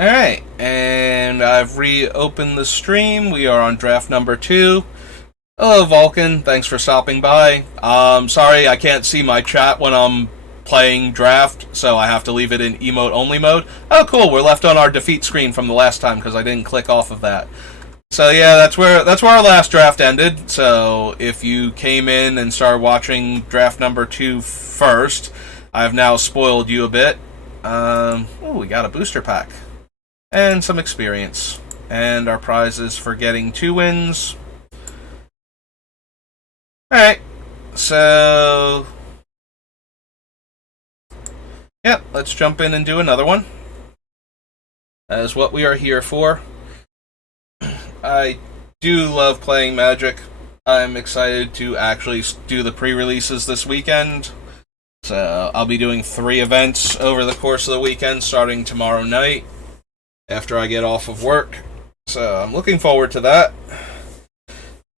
Alright, and I've reopened the stream. We are on draft number 2. Hello, Vulcan. Thanks for stopping by. Sorry I can't see my chat when I'm playing draft, so I have to leave it in emote-only mode. Oh, cool. We're left on our defeat screen from the last time because I didn't click off of that. So yeah, that's where our last draft ended. So if you came in and started watching draft number 2 first, I've now spoiled you a bit. Oh, we got a booster pack. And some experience. And our prizes for getting 2 wins. Alright. So... Yep, let's jump in and do another one. That is what we are here for. I do love playing Magic. I'm excited to actually do the pre-releases this weekend. So I'll be doing 3 events over the course of the weekend, starting tomorrow night after I get off of work. So I'm looking forward to that.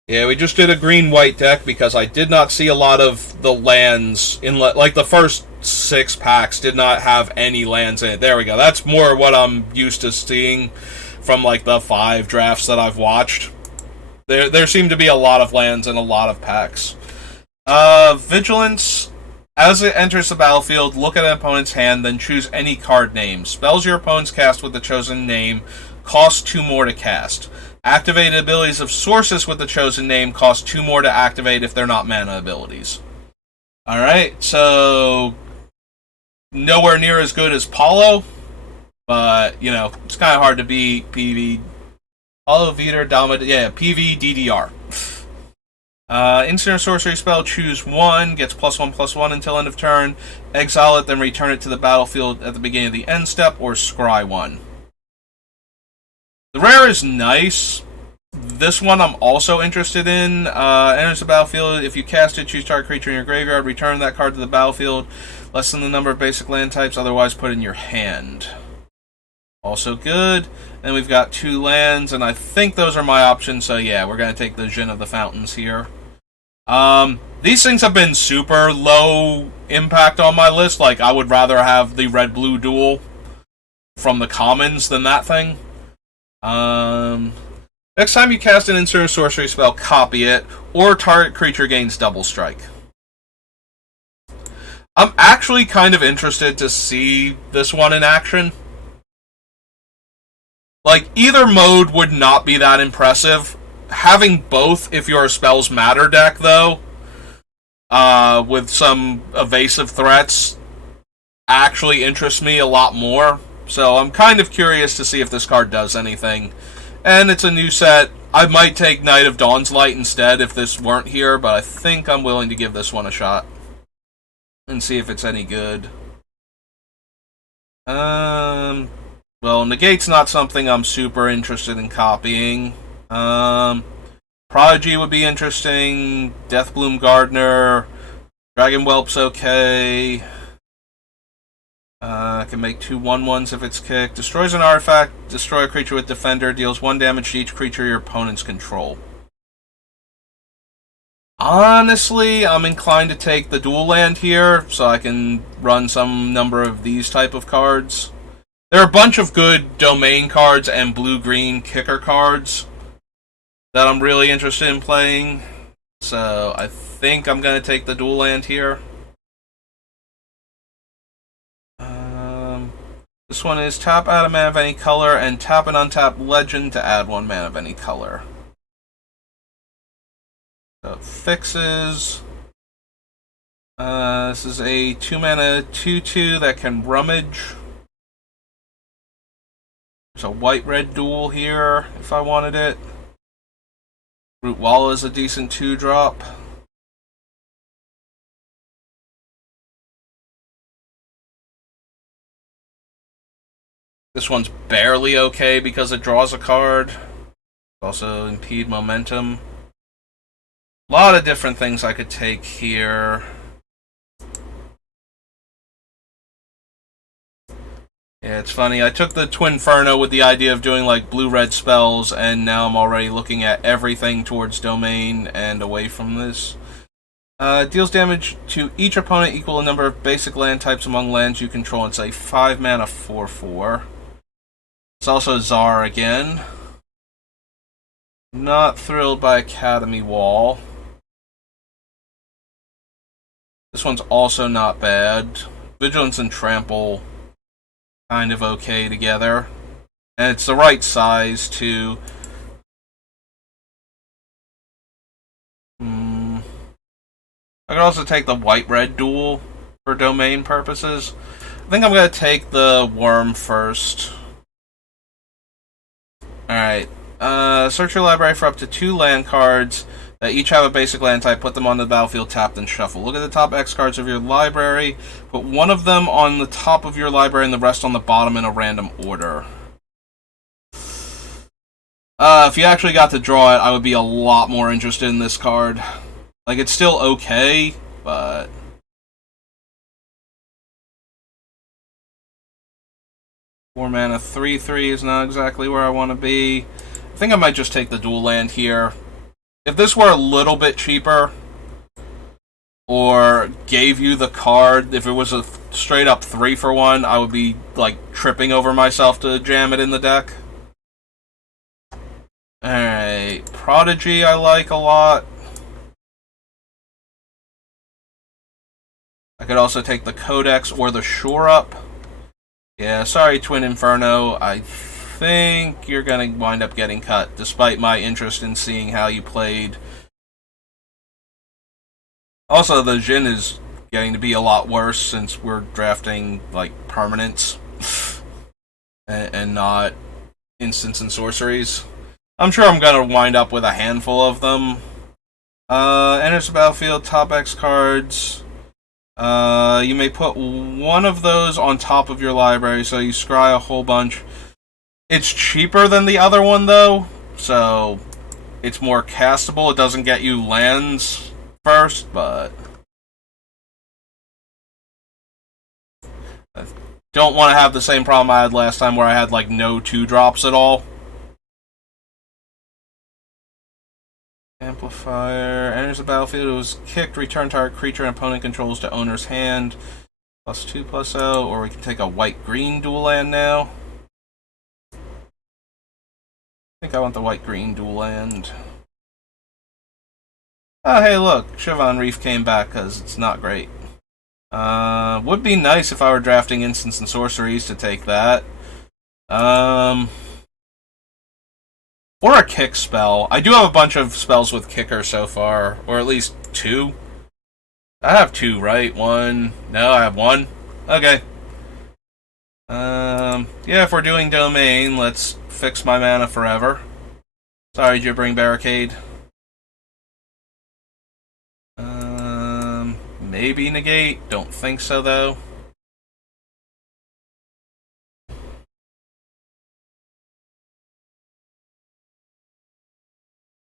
Yeah, we just did a green-white deck because I did not see a lot of the lands in, like, the first 6 packs did not have any lands in it. There we go. That's more what I'm used to seeing from, like, the 5 drafts that I've watched. There seem to be a lot of lands in a lot of packs. Vigilance. As it enters the battlefield, look at an opponent's hand, then choose any card name. Spells your opponents cast with the chosen name cost 2 more to cast. Activated abilities of sources with the chosen name cost 2 more to activate if they're not mana abilities. Alright, so nowhere near as good as Paulo, but, you know, it's kind of hard to beat PV. Paulo, Veter, Dominaria, yeah, PV, DDR. Instant or sorcery spell, choose 1, gets +1/+1 until end of turn, exile it, then return it to the battlefield at the beginning of the end step, or scry 1. The rare is nice. This one I'm also interested in. Enters the battlefield. If you cast it, choose target creature in your graveyard. Return that card to the battlefield. Less than the number of basic land types. Otherwise, put in your hand. Also good. And we've got 2 lands, and I think those are my options. So yeah, we're going to take the Djinn of the Fountains here. These things have been super low impact on my list. Like, I would rather have the red-blue duel from the commons than that thing. Next time you cast an instant or sorcery spell, copy it, or target creature gains double strike. I'm actually kind of interested to see this one in action. Like, either mode would not be that impressive. Having both, if you're a Spells Matter deck, though, with some evasive threats, actually interests me a lot more. So I'm kind of curious to see if this card does anything. And it's a new set. I might take Knight of Dawn's Light instead if this weren't here, but I think I'm willing to give this one a shot. And see if it's any good. Well, Negate's not something I'm super interested in copying. Prodigy would be interesting. Deathbloom Gardener. Dragon Whelp's okay. I can make 2 1/1s if it's kicked. Destroys an artifact. Destroy a creature with Defender. Deals 1 damage to each creature your opponents control. Honestly, I'm inclined to take the dual land here, so I can run some number of these type of cards. There are a bunch of good domain cards and blue-green kicker cards that I'm really interested in playing. So I think I'm going to take the dual land here. This one is tap, add a mana of any color, and tap an untapped legend to add 1 mana of any color. So it fixes. This is a 2 mana 2/2 that can rummage. There's a white-red duel here if I wanted it. Root Wall is a decent 2-drop. This one's barely okay because it draws a card. Also impede momentum. A lot of different things I could take here. Yeah, it's funny. I took the Twinferno with the idea of doing like blue-red spells, and now I'm already looking at everything towards domain and away from this. Deals damage to each opponent equal to the number of basic land types among lands you control. It's a 5 mana 4/4. It's also Czar again. Not thrilled by Academy Wall. This one's also not bad. Vigilance and Trample, kind of okay together. And it's the right size, too. I could also take the white-red duel for domain purposes. I think I'm going to take the worm first. Alright. Search your library for up to 2 land cards that each have a basic land type. Put them on the battlefield, tapped, and shuffle. Look at the top X cards of your library. Put one of them on the top of your library and the rest on the bottom in a random order. If you actually got to draw it, I would be a lot more interested in this card. Like, it's still okay, but... 4 mana, 3/3 is not exactly where I want to be. I think I might just take the dual land here. If this were a little bit cheaper, or gave you the card, if it was a straight up 3-for-1, I would be, like, tripping over myself to jam it in the deck. Alright, Prodigy I like a lot. I could also take the Codex or the Shore Up. Yeah, sorry, Twin Inferno. I think you're going to wind up getting cut, despite my interest in seeing how you played. Also, the Jhin is getting to be a lot worse since we're drafting, like, permanents and not instants and sorceries. I'm sure I'm going to wind up with a handful of them. Enters the battlefield, top X cards. You may put one of those on top of your library, so you scry a whole bunch. It's cheaper than the other one, though, so it's more castable. It doesn't get you lands first, but I don't want to have the same problem I had last time where I had, like, no 2-drops at all. Amplifier. Enters the battlefield. It was kicked. Return target creature and opponent controls to owner's hand. +2/+0. Or we can take a white-green dual land now. I think I want the white-green dual land. Oh, hey, look. Siobhan Reef came back because it's not great. Would be nice if I were drafting instants and sorceries to take that. Or a kick spell. I do have a bunch of spells with kicker so far. Or at least 2. I have 2, right? 1. No, I have 1. Okay. Yeah, if we're doing domain, let's fix my mana forever. Sorry, Gibbering Barricade. Maybe negate. Don't think so, though.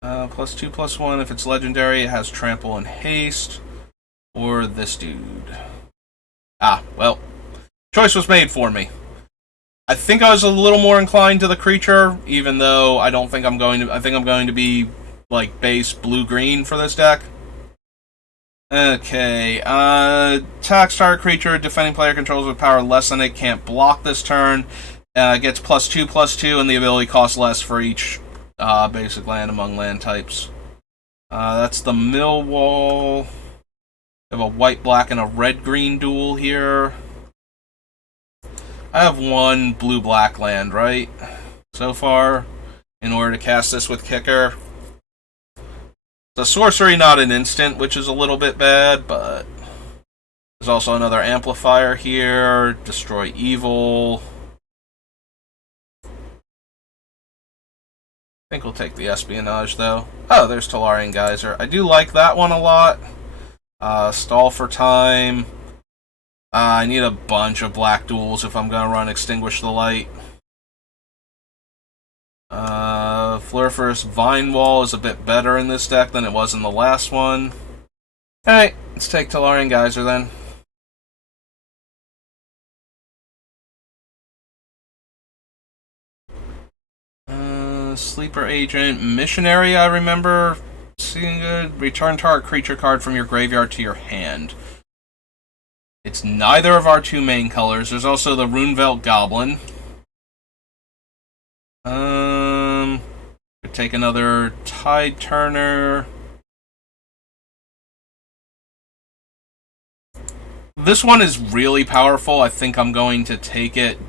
+2/+1. If it's legendary, it has trample and haste. Or this dude. Ah, well. Choice was made for me. I think I was a little more inclined to the creature, even though I don't think I'm going to... I think I'm going to be, like, base blue-green for this deck. Okay, attacks target creature, defending player controls with power less than it, can't block this turn. Gets +2/+2, and the ability costs less for each basic land among land types. That's the Millwall. We have a white-black and a red-green duel here. I have 1 blue-black land, right? So far, in order to cast this with kicker. The sorcery, not an instant, which is a little bit bad, but there's also another amplifier here. Destroy evil. I think we'll take the espionage, though. Oh, there's Talarian Geyser. I do like that one a lot. Stall for time. I need a bunch of black duels if I'm going to run Extinguish the Light. Flurfurous Vine Wall is a bit better in this deck than it was in the last one. Alright, let's take Talarian Geyser then. Sleeper Agent. Missionary, I remember seeing good. Return target creature card from your graveyard to your hand. It's neither of our 2 main colors. There's also the Runevelt Goblin. take another Tide Turner. This one is really powerful. I think I'm going to take it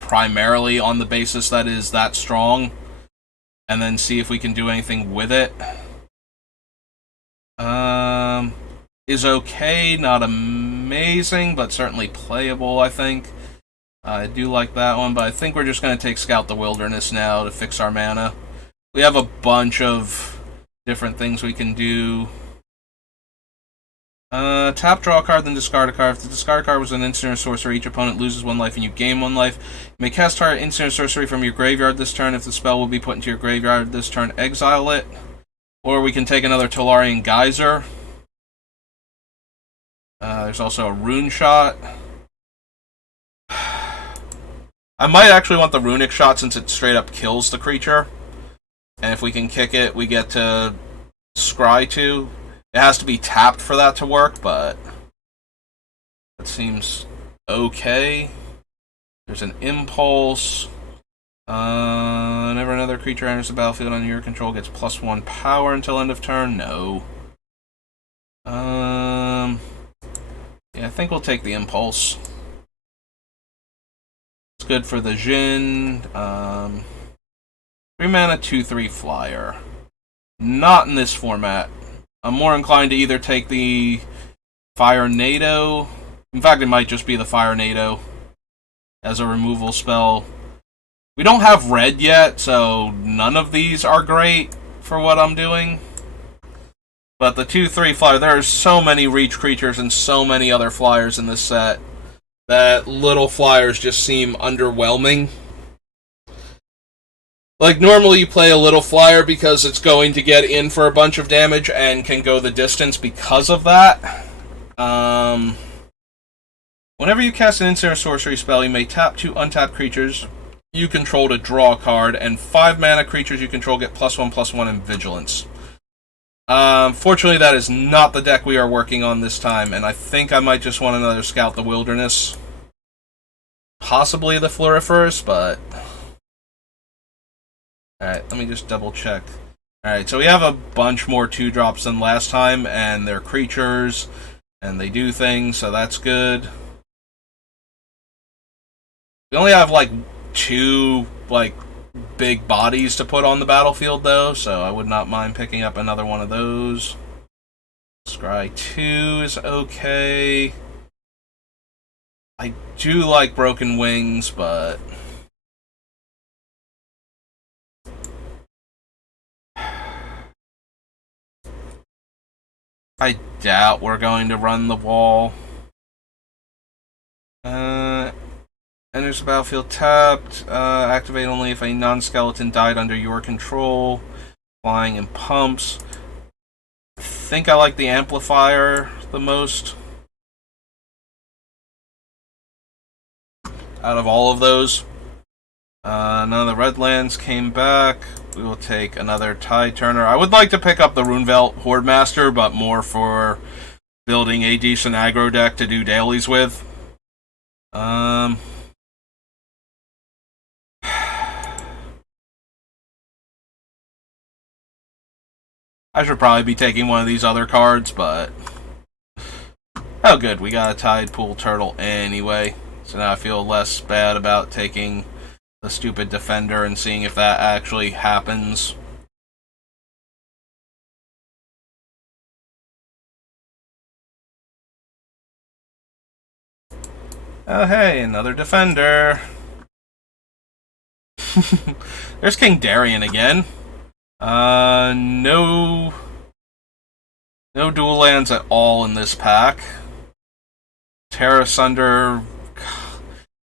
primarily on the basis that is that strong, and then see if we can do anything with it. Is okay, not amazing, but certainly playable, I think. I do like that one, but I think we're just going to take Scout the Wilderness now to fix our mana. We have a bunch of different things we can do. Tap, draw a card, then discard a card. If the discard card was an instant or sorcery, each opponent loses 1 life and you gain 1 life. You may cast target instant or sorcery from your graveyard this turn. If the spell will be put into your graveyard this turn, exile it. Or we can take another Tolarian Geyser. There's also a Rune Shot. I might actually want the Runic Shot since it straight up kills the creature. And if we can kick it, we get to Scry 2. It has to be tapped for that to work, but that seems okay. There's an Impulse. Whenever another creature enters the battlefield under your control, gets +1 power until end of turn. No. Yeah, I think we'll take the Impulse. It's good for the Jhin. 3 mana, 2/3 flyer. Not in this format. I'm more inclined to either take the Fire NATO. In fact, it might just be the Fire NATO as a removal spell. We don't have red yet, so none of these are great for what I'm doing. But the 2/3 flyer, there are so many reach creatures and so many other flyers in this set that little flyers just seem underwhelming. Like, normally you play a little flyer because it's going to get in for a bunch of damage and can go the distance because of that. Whenever you cast an instant or sorcery spell, you may tap 2 untapped creatures you control to draw a card, and 5 mana creatures you control get +1/+1 in Vigilance. Fortunately, that is not the deck we are working on this time, and I think I might just want another Scout the Wilderness. Possibly the Floriferous, but... Alright, let me just double check. Alright, so we have a bunch more 2-drops than last time, and they're creatures, and they do things, so that's good. We only have, like, 2, like, big bodies to put on the battlefield, though, so I would not mind picking up another one of those. Scry 2 is okay. I do like Broken Wings, but... I doubt we're going to run the wall. Enters the battlefield tapped. Activate only if a non-skeleton died under your control. Flying and pumps. I think I like the Amplifier the most out of all of those. None of the red lands came back. We will take another Tide Turner. I would like to pick up the Runevelt Hordemaster, but more for building a decent aggro deck to do dailies with. I should probably be taking one of these other cards, but... Oh good, we got a Tide Pool Turtle anyway. So now I feel less bad about taking the stupid Defender and seeing if that actually happens. Oh hey, another Defender. There's King Darien again. No dual lands at all in this pack. Terra Sunder.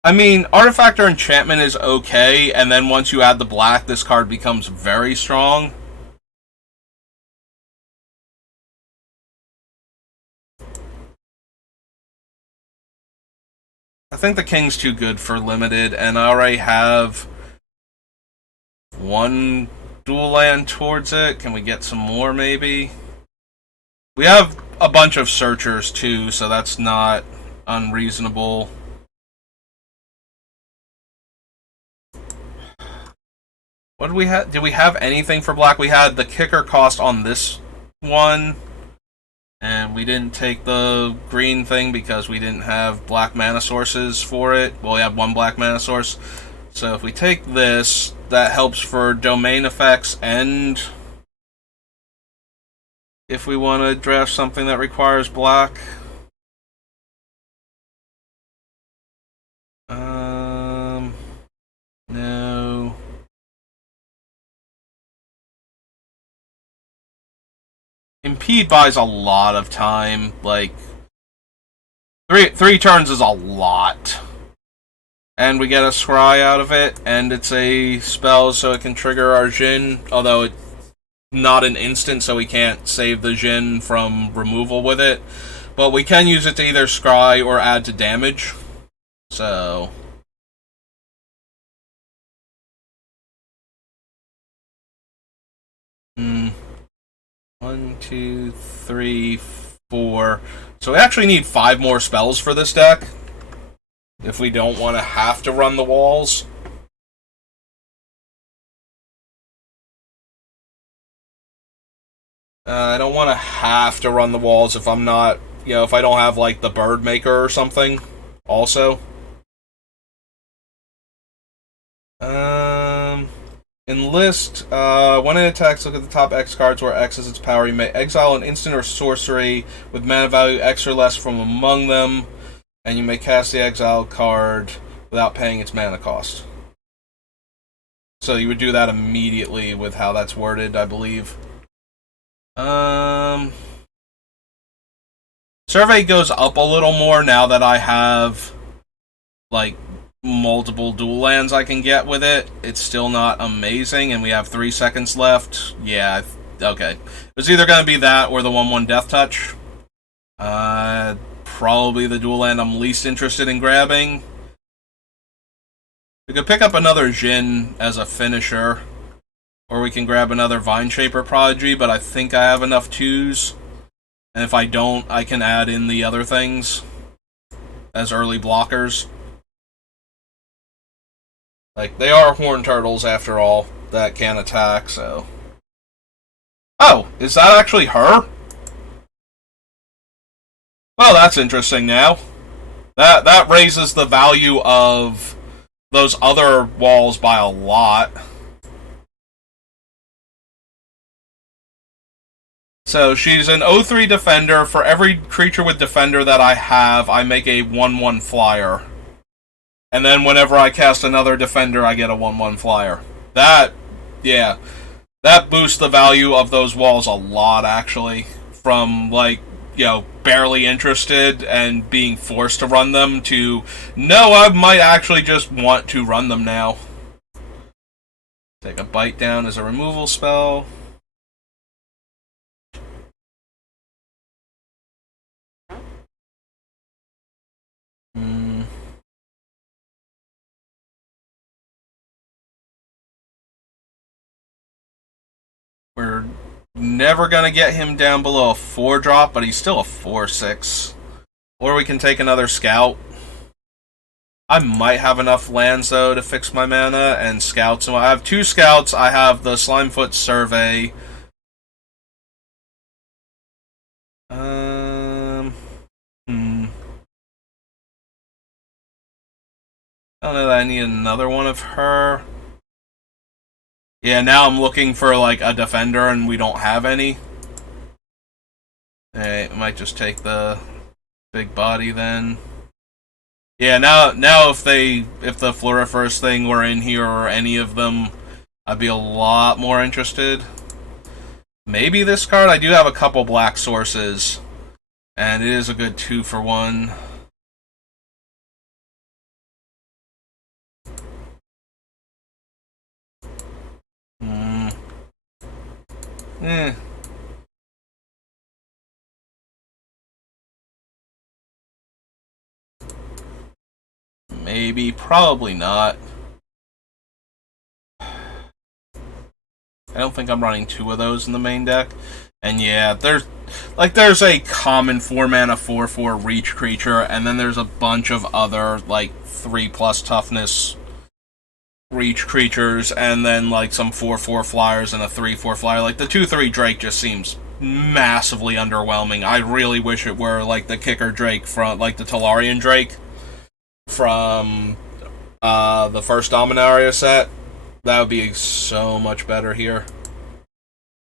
I mean, Artifact or Enchantment is okay, and then once you add the black, this card becomes very strong. I think the King's too good for limited, and I already have one dual land towards it. Can we get some more, maybe? We have a bunch of Searchers, too, so that's not unreasonable. What did we have? Did we have anything for black? We had the kicker cost on this one, and we didn't take the green thing because we didn't have black mana sources for it. Well, we have one black mana source. So if we take this, that helps for domain effects, and if we want to draft something that requires black. No. Impede buys a lot of time. Like, three turns is a lot. And we get a scry out of it, and it's a spell so it can trigger our Jhin, although it's not an instant, so we can't save the Jhin from removal with it. But we can use it to either scry or add to damage. So... One, two, three, four. So we actually need 5 more spells for this deck, if we don't want to have to run the walls. I don't want to have to run the walls if I'm not, if I don't have, like, the Bird Maker or something, also. Enlist, when it attacks, look at the top X cards where X is its power. You may exile an instant or sorcery with mana value X or less from among them, and you may cast the exile card without paying its mana cost. So you would do that immediately with how that's worded, I believe. Survey goes up a little more now that I have, like, multiple dual lands I can get with it. It's still not amazing, and we have 3 seconds left. Yeah, okay. It's either going to be that or the 1/1 Death Touch. Probably the dual land I'm least interested in grabbing. We could pick up another Jhin as a finisher, or we can grab another Vine Shaper Prodigy, but I think I have enough 2s. And if I don't, I can add in the other things as early blockers. Like, they are horn turtles, after all, that can attack, so... Oh, is that actually her? Well, that's interesting now. That raises the value of those other walls by a lot. So, she's an 0/3 defender. For every creature with defender that I have, I make a 1/1 flyer. And then whenever I cast another defender, I get a 1/1 flyer. That boosts the value of those walls a lot, actually. From, like, barely interested and being forced to run them to, no, I might actually just want to run them now. Take a Bite Down as a removal spell. We're never going to get him down below a 4-drop, but he's still a 4/6. Or we can take another Scout. I might have enough lands, though, to fix my mana, and Scouts. So I have 2 Scouts. I have the Slimefoot Survey. I don't know that I need another one of her. Yeah, now I'm looking for, like, a defender, and we don't have any. Alright, I might just take the big body, then. Yeah, now if the Floriferous thing were in here, or any of them, I'd be a lot more interested. Maybe this card? I do have a couple black sources, and it is a good 2-for-1. Maybe, probably not. I don't think I'm running 2 of those in the main deck. And yeah, there's a common 4-mana 4/4 reach creature, and then there's a bunch of other, like, 3+ toughness reach creatures, and then like some 4/4 flyers and a 3/4 flyer. Like the 2/3 Drake just seems massively underwhelming. I really wish it were like the kicker Drake from like the Talarian Drake from the first Dominaria set. That would be so much better here.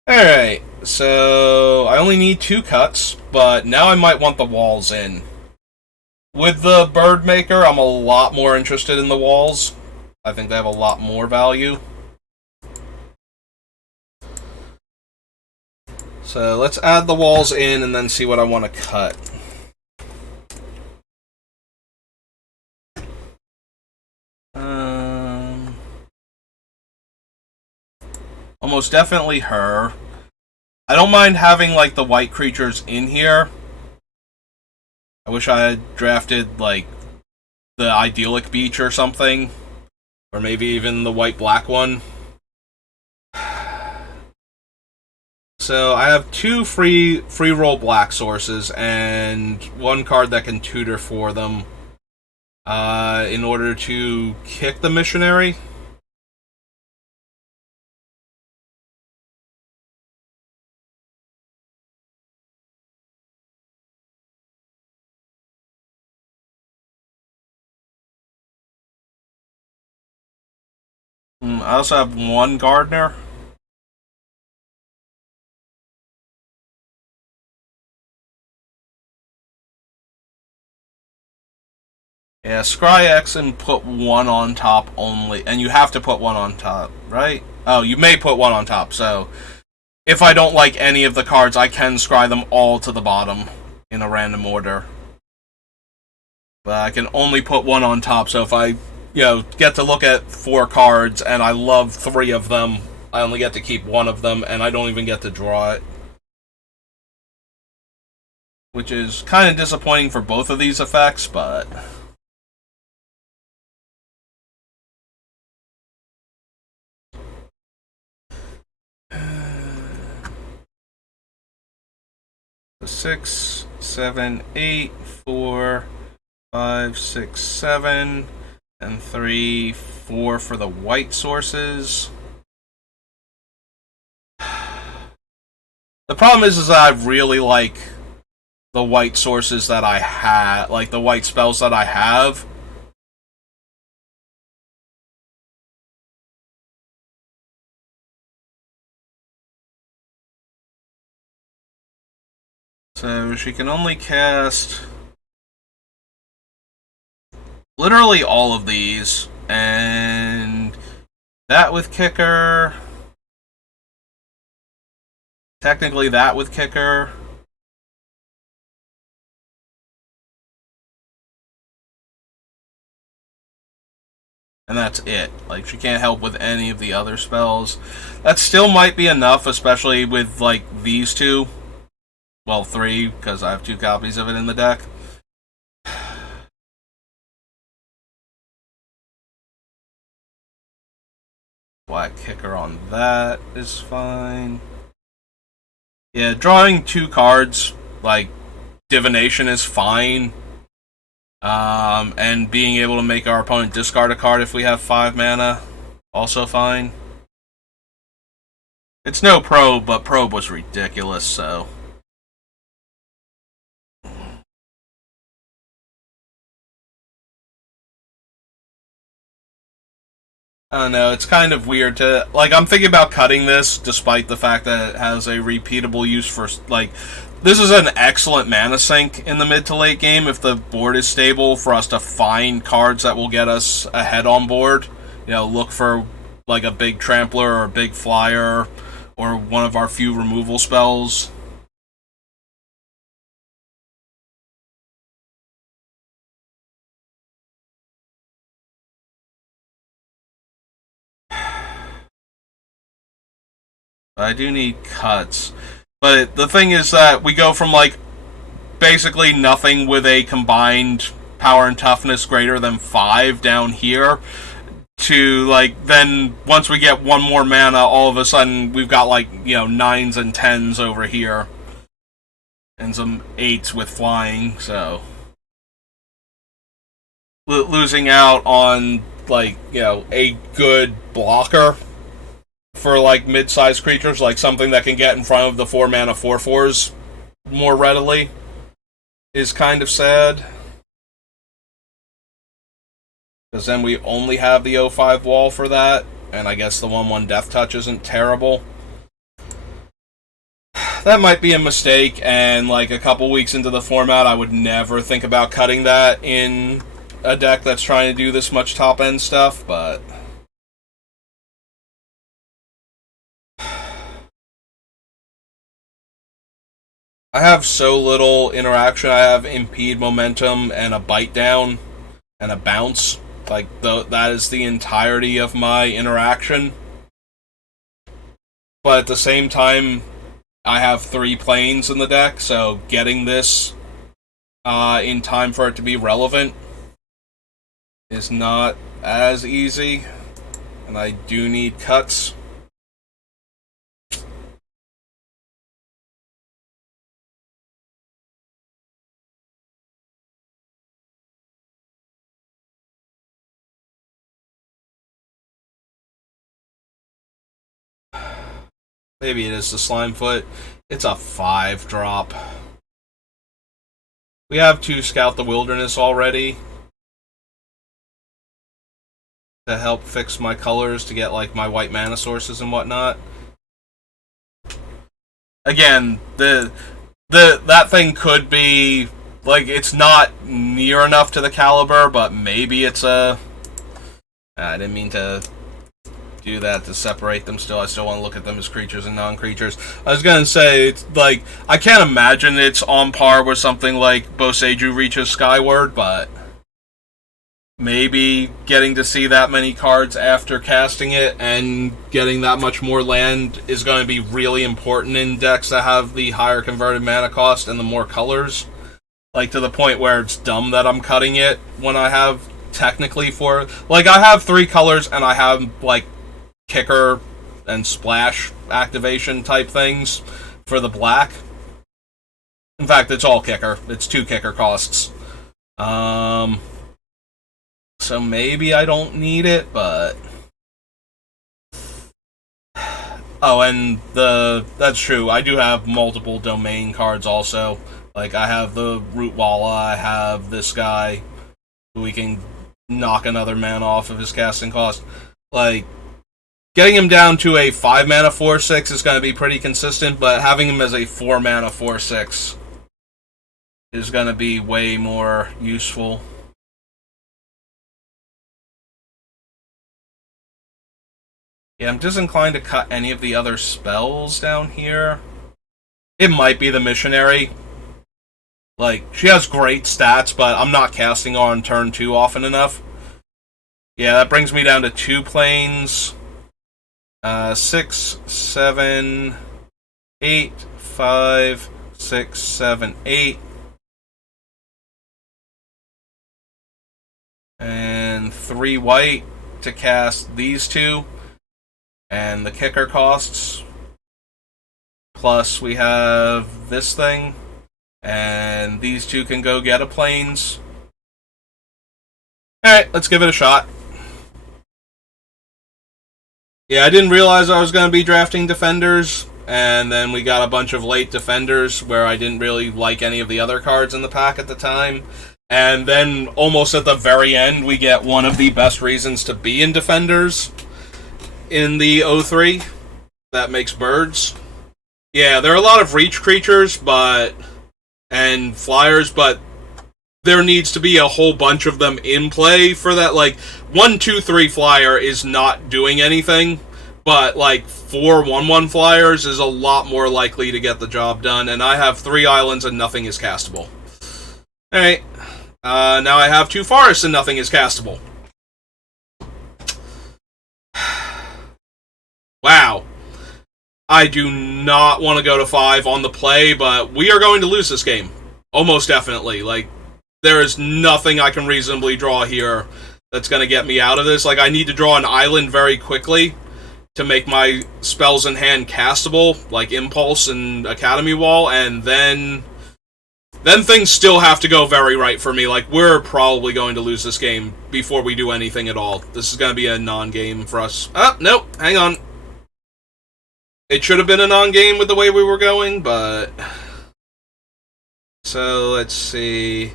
Alright, so I only need 2 cuts, but now I might want the walls in. With the Bird Maker, I'm a lot more interested in the walls. I think they have a lot more value. So let's add the walls in and then see what I want to cut. Almost definitely her. I don't mind having like the white creatures in here. I wish I had drafted like the Idyllic Beach or something. Or maybe even the white-black one. So I have 2 free roll black sources and 1 card that can tutor for them in order to kick the missionary. I also have 1 gardener. Yeah, scry X and put 1 on top only. And you have to put 1 on top, right? Oh, you may put 1 on top, so if I don't like any of the cards, I can scry them all to the bottom in a random order. But I can only put 1 on top, so if I get to look at 4 cards and I love 3 of them, I only get to keep 1 of them, and I don't even get to draw it. Which is kind of disappointing for both of these effects, but... So 6, 7, 8, 4, 5, 6, 7, and 3, 4 for the white sources. The problem is that I really like the white sources that I have, like the white spells that I have. So she can only cast literally all of these, and that with kicker. Technically that with kicker. And that's it. Like, she can't help with any of the other spells. That still might be enough, especially with, like, these 2. Well, 3, because I have 2 copies of it in the deck. Black kicker on that is fine. Yeah, drawing 2 cards, like, divination is fine. And being able to make our opponent discard a card if we have 5 mana, also fine. It's no probe, but probe was ridiculous, so... I don't know, it's kind of weird to... Like, I'm thinking about cutting this, despite the fact that it has a repeatable use for, like... This is an excellent mana sink in the mid to late game if the board is stable for us to find cards that will get us ahead on board. Look for, like, a big trampler or a big flyer or one of our few removal spells. I do need cuts. But the thing is that we go from, like, basically nothing with a combined power and toughness greater than 5 down here to, like, then once we get 1 more mana, all of a sudden we've got, like, 9s and 10s over here. And some 8s with flying, so... Losing out on like, you know, a good blocker for, like, mid-sized creatures, like something that can get in front of the 4-mana 4/4s more readily, is kind of sad. Because then we only have the 0/5 wall for that, and I guess the 1/1 Death Touch isn't terrible. That might be a mistake, and like a couple weeks into the format, I would never think about cutting that in a deck that's trying to do this much top-end stuff, but I have so little interaction. I have Impede Momentum and a Bite Down and a Bounce. Like, that is the entirety of my interaction. But at the same time, I have 3 planes in the deck, so getting this in time for it to be relevant is not as easy. And I do need cuts. Maybe it is the Slimefoot. It's a 5-drop. We have 2 Scout the Wilderness already to help fix my colors to get, like, my white mana sources and whatnot. Again, that thing could be, like, it's not near enough to the caliber, but maybe it's a... I didn't mean to do that to separate them still. I still want to look at them as creatures and non-creatures. I was going to say, it's like, I can't imagine it's on par with something like Boseiju Reaches Skyward, but maybe getting to see that many cards after casting it and getting that much more land is going to be really important in decks that have the higher converted mana cost and the more colors. Like, to the point where it's dumb that I'm cutting it when I have technically 4... Like, I have 3 colors and I have, like, kicker and splash activation type things for the black. In fact, it's all kicker. It's 2 kicker costs. So maybe I don't need it, but... Oh, and that's true. I do have multiple domain cards also. Like, I have the Rootwalla, I have this guy, who we can knock another mana off of his casting cost. Like, getting him down to a 5-mana 4/6 is going to be pretty consistent, but having him as a 4-mana 4/6 is going to be way more useful. Yeah, I'm disinclined to cut any of the other spells down here. It might be the Missionary. Like, she has great stats, but I'm not casting on turn 2 often enough. Yeah, that brings me down to 2 planes. 6, 7, 8, 5, 6, 7, 8. And 3 white to cast these 2. And the kicker costs. Plus we have this thing. And these 2 can go get a planes. Alright, let's give it a shot. Yeah, I didn't realize I was going to be drafting defenders, and then we got a bunch of late defenders where I didn't really like any of the other cards in the pack at the time. And then, almost at the very end, we get one of the best reasons to be in defenders in the 03. That makes birds. Yeah, there are a lot of reach creatures, and flyers, but there needs to be a whole bunch of them in play for that. Like, 1, 2, 3 flyer is not doing anything, but like 4 1/1 flyers is a lot more likely to get the job done, and I have 3 islands and nothing is castable. Alright, now I have 2 forests and nothing is castable. Wow. I do not want to go to 5 on the play, but we are going to lose this game. Almost definitely. Like, there is nothing I can reasonably draw here that's going to get me out of this. Like, I need to draw an island very quickly to make my spells in hand castable, like Impulse and Academy Wall, and then then things still have to go very right for me. Like, we're probably going to lose this game before we do anything at all. This is going to be a non-game for us. Oh, nope, hang on. It should have been a non-game with the way we were going, but... So, let's see...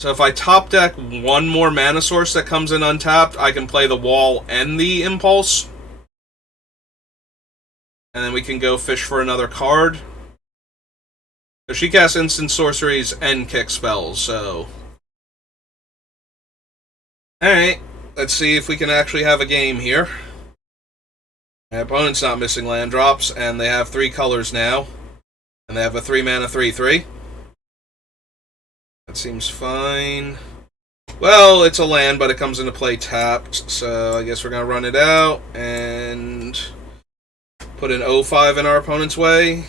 So if I top deck one more mana source that comes in untapped, I can play the wall and the impulse. And then we can go fish for another card. So she casts instant sorceries and kick spells, so... Alright, let's see if we can actually have a game here. My opponent's not missing land drops, and they have 3 colors now. And they have a 3-mana 3/3. That seems fine. Well, it's a land, but it comes into play tapped, so I guess we're going to run it out and put an 0/5 in our opponent's way.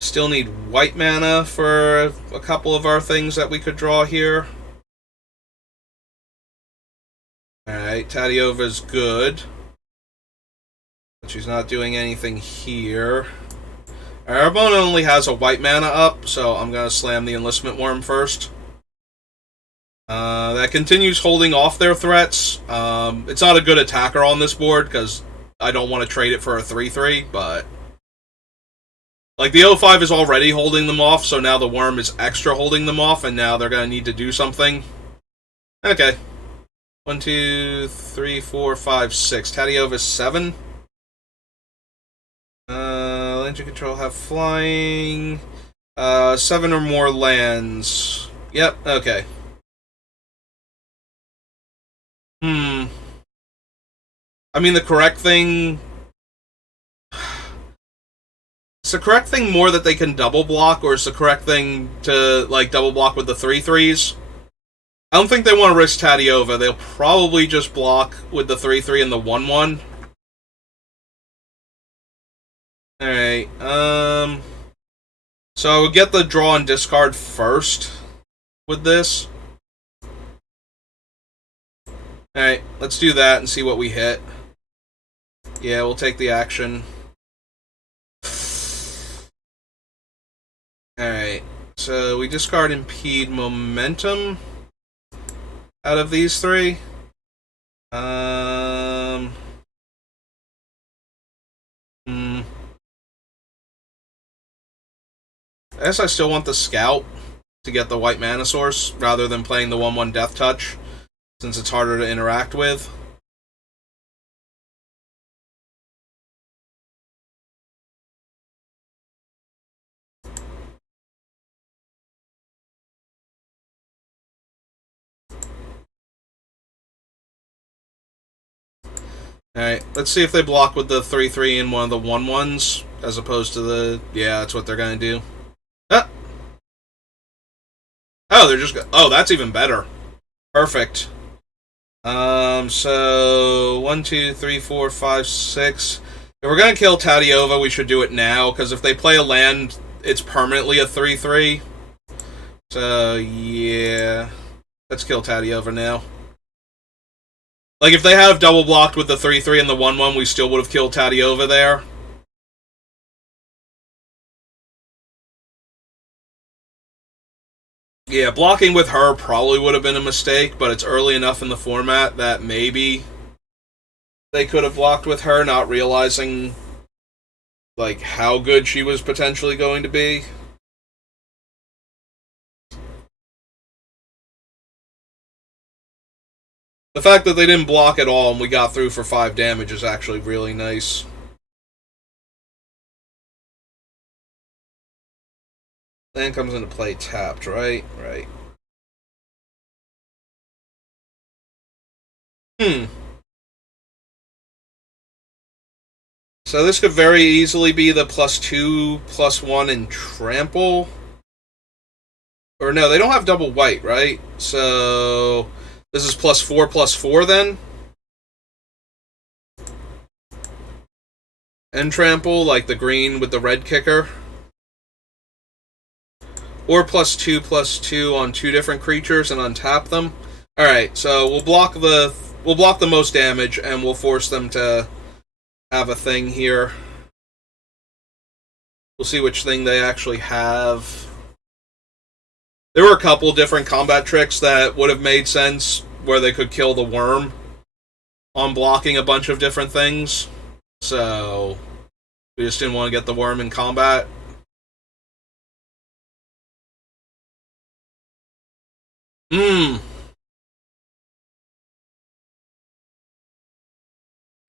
Still need white mana for a couple of our things that we could draw here. Alright, Tadiova's good. But she's not doing anything here. Our opponent only has a white mana up, so I'm going to slam the Enlistment Worm first. That continues holding off their threats. It's not a good attacker on this board, because I don't want to trade it for a 3/3, but... Like, the 0/5 is already holding them off, so now the Worm is extra holding them off, and now they're going to need to do something. Okay. 1, 2, 3, 4, 5, 6. Tadiova's 7. Lands you control have flying. 7 or more lands. Yep, okay. I mean, the correct thing... Is the correct thing more that they can double block, or is the correct thing to, like, double block with the 3/3s? I don't think they want to risk Tadiova. They'll probably just block with the 3/3 and the 1/1. Alright, so I would get the draw and discard first with this. Alright, let's do that and see what we hit. Yeah, we'll take the action. Alright, so we discard Impede Momentum out of these 3. I guess I still want the Scout to get the white mana source, rather than playing the 1/1 Death Touch, since it's harder to interact with. Alright, let's see if they block with the 3/3 and one of the 1/1s, as opposed to the... Yeah, that's what they're gonna do. Ah! Oh, they're just... Oh, that's even better. Perfect. So... 1, 2, 3, 4, 5, 6... If we're gonna kill Tadiova, we should do it now, because if they play a land, it's permanently a 3/3. So, yeah... Let's kill Tadiova now. Like, if they have double blocked with the 3/3 and the 1/1, we still would have killed Tadiova there. Yeah, blocking with her probably would have been a mistake, but it's early enough in the format that maybe they could have blocked with her, not realizing, like, how good she was potentially going to be. The fact that they didn't block at all and we got through for 5 damage is actually really nice. Land comes into play tapped, right? Right. So this could very easily be the +2, +1, and trample. Or no, they don't have double white, right? So... This is +4, +4 then? And trample, like the green with the red kicker. Or +2, +2 on 2 different creatures and untap them. Alright, so we'll block the most damage and we'll force them to have a thing here. We'll see which thing they actually have. There were a couple different combat tricks that would have made sense where they could kill the worm on blocking a bunch of different things. So we just didn't want to get the worm in combat.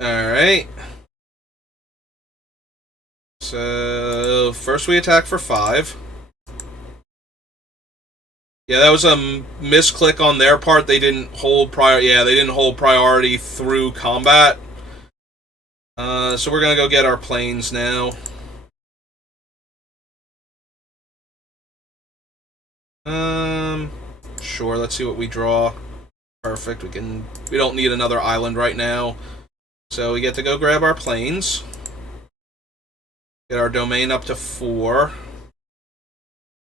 Alright. So first we attack for 5. Yeah, that was a misclick on their part. They didn't hold they didn't hold priority through combat. So we're gonna go get our planes now. Sure. Let's see what we draw. Perfect. We don't need another island right now, so we get to go grab our planes. Get our domain up to 4.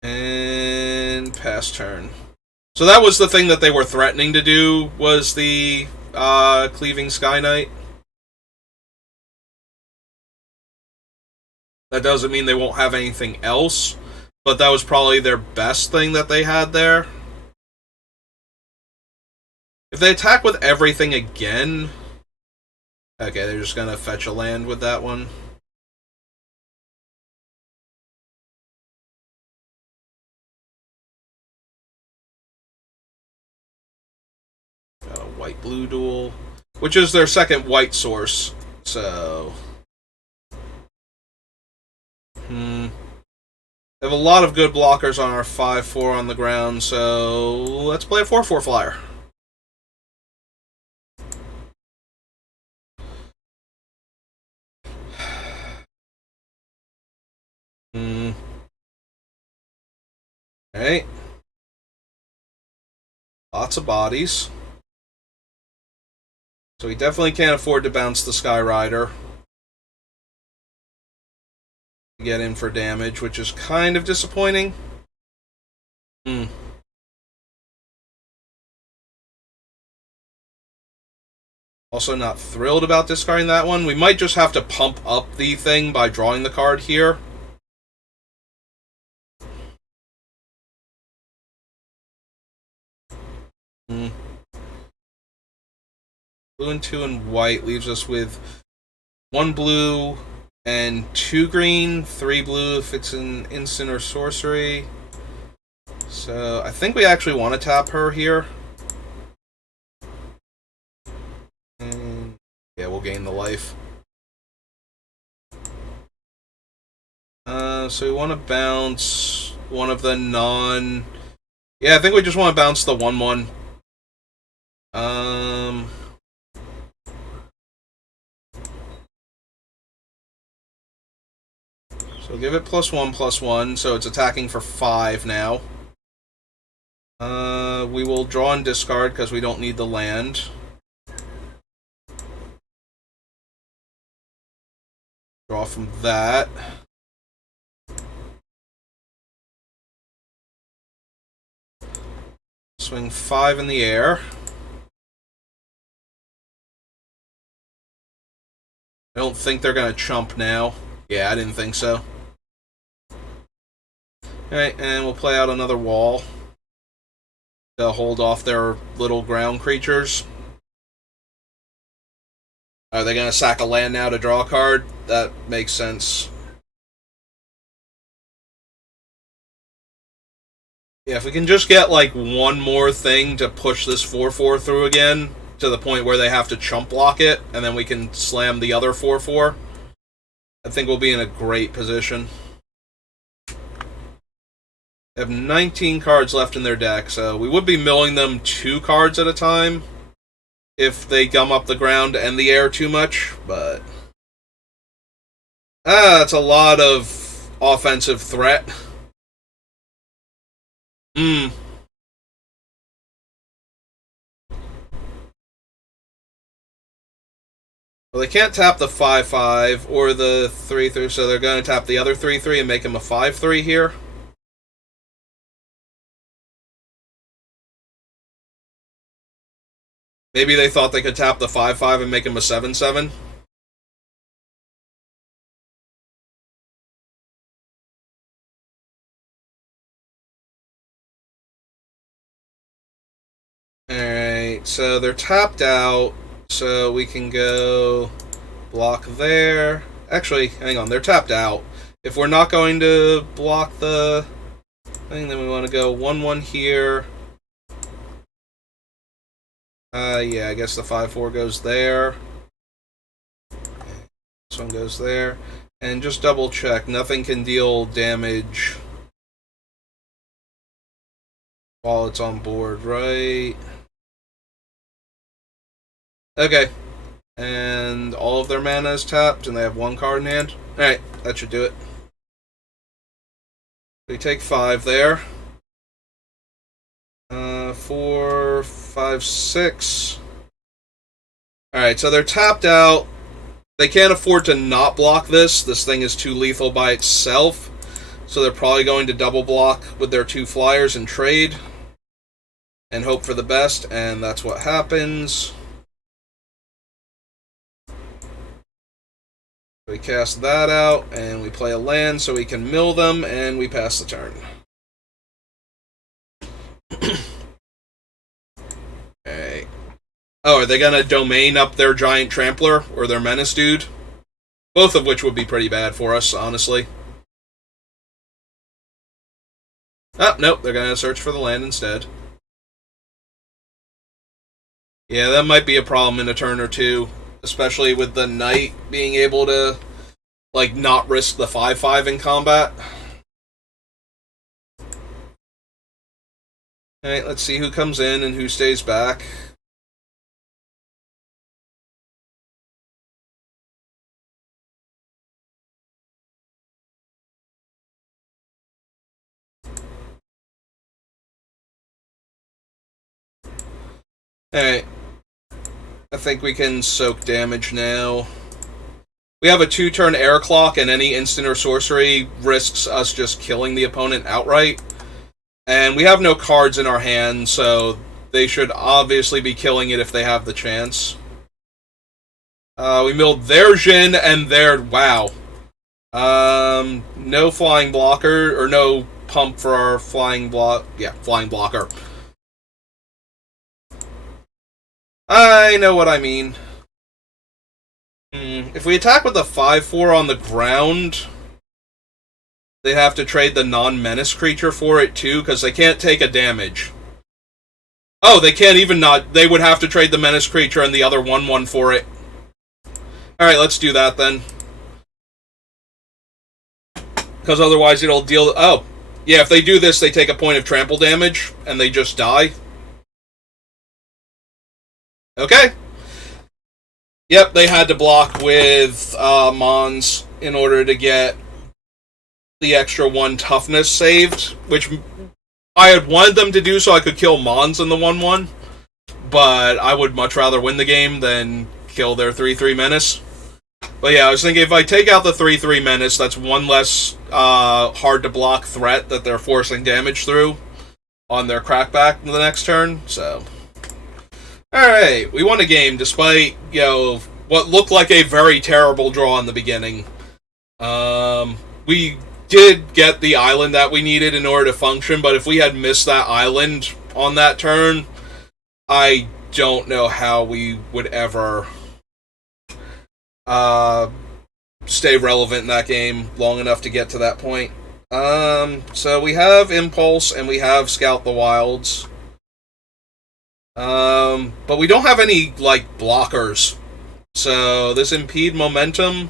And pass turn. So that was the thing that they were threatening to do, was the Cleaving Sky Knight. That doesn't mean they won't have anything else, but that was probably their best thing that they had there. If they attack with everything again... Okay, they're just gonna fetch a land with that one. Got a white-blue duel, which is their second white source, so... They have a lot of good blockers on our 5-4 on the ground, so let's play a 4-4 flyer. Alright. Lots of bodies. So we definitely can't afford to bounce the Sky Rider. Get in for damage, which is kind of disappointing. Also not thrilled about discarding that one. We might just have to pump up the thing by drawing the card here. Blue and 2 and white leaves us with 1 blue and 2 green, 3 blue if it's an instant or sorcery. So I think we actually want to tap her here. And yeah, we'll gain the life. So we want to bounce one of the non... Yeah, I think we just want to bounce the 1/1. So give it +1/+1, so it's attacking for 5 now. We will draw and discard because we don't need the land. Draw from that. Swing 5 in the air. I don't think they're going to chump now. Yeah, I didn't think so. Alright, and we'll play out another wall. They'll hold off their little ground creatures. Are they going to sack a land now to draw a card? That makes sense. Yeah, if we can just get, like, one more thing to push this 4-4 through again, to the point where they have to chump block it, and then we can slam the other 4-4, I think we'll be in a great position. They have 19 cards left in their deck, so we would be milling them 2 cards at a time if they gum up the ground and the air too much, but... that's a lot of offensive threat. Well, they can't tap the 5/5 or the 3/3, so they're going to tap the other 3/3 and make him a 5/3 here. Maybe they thought they could tap the 5/5 and make him a 7/7. Alright, so they're tapped out, so we can go block there. Actually, hang on, they're tapped out. If we're not going to block the thing, then we want to go 1-1 here. Yeah, I guess the 5-4 goes there. This one goes there. And just double check, nothing can deal damage while it's on board, right? Okay. And all of their mana is tapped, and they have one card in hand. Alright, that should do it. We take 5 there. 4, 5, 6. Alright, so they're tapped out. They can't afford to not block this. This thing is too lethal by itself. So they're probably going to double block with their 2 flyers and trade. And hope for the best, and that's what happens. We cast that out, and we play a land so we can mill them, and we pass the turn. Okay. Oh, are they gonna domain up their giant trampler, or their menace dude? Both of which would be pretty bad for us, honestly. Oh, nope, they're gonna search for the land instead. Yeah, that might be a problem in a turn or two. Especially with the knight being able to, like, not risk the 5-5 in combat. Alright, let's see who comes in and who stays back. Alright. I think we can soak damage now. We have a 2-turn air clock, and any instant or sorcery risks us just killing the opponent outright. And we have no cards in our hand, so they should obviously be killing it if they have the chance. We milled their Jhin and their... Wow. No flying blocker, or no pump for our flying block... Yeah, flying blocker. I know what I mean. If we attack with a 5-4 on the ground, they have to trade the non-menace creature for it too, because they can't take a damage. Oh, they can't even not... They would have to trade the menace creature and the other 1-1 for it. Alright, let's do that then. Because otherwise it'll deal... Oh, yeah, if they do this, they take a point of trample damage, and they just die. Okay. Yep, they had to block with Mons in order to get the extra 1 toughness saved, which I had wanted them to do so I could kill Mons in the 1-1, but I would much rather win the game than kill their 3-3 menace. But yeah, I was thinking if I take out the 3-3 menace, that's one less hard to block threat that they're forcing damage through on their crackback the next turn, so... Alright, we won a game despite, you know, what looked like a very terrible draw in the beginning. We did get the island that we needed in order to function, but if we had missed that island on that turn, I don't know how we would ever stay relevant in that game long enough to get to that point. So we have Impulse and we have Scout the Wilds. But we don't have any, like, blockers. So this Impede Momentum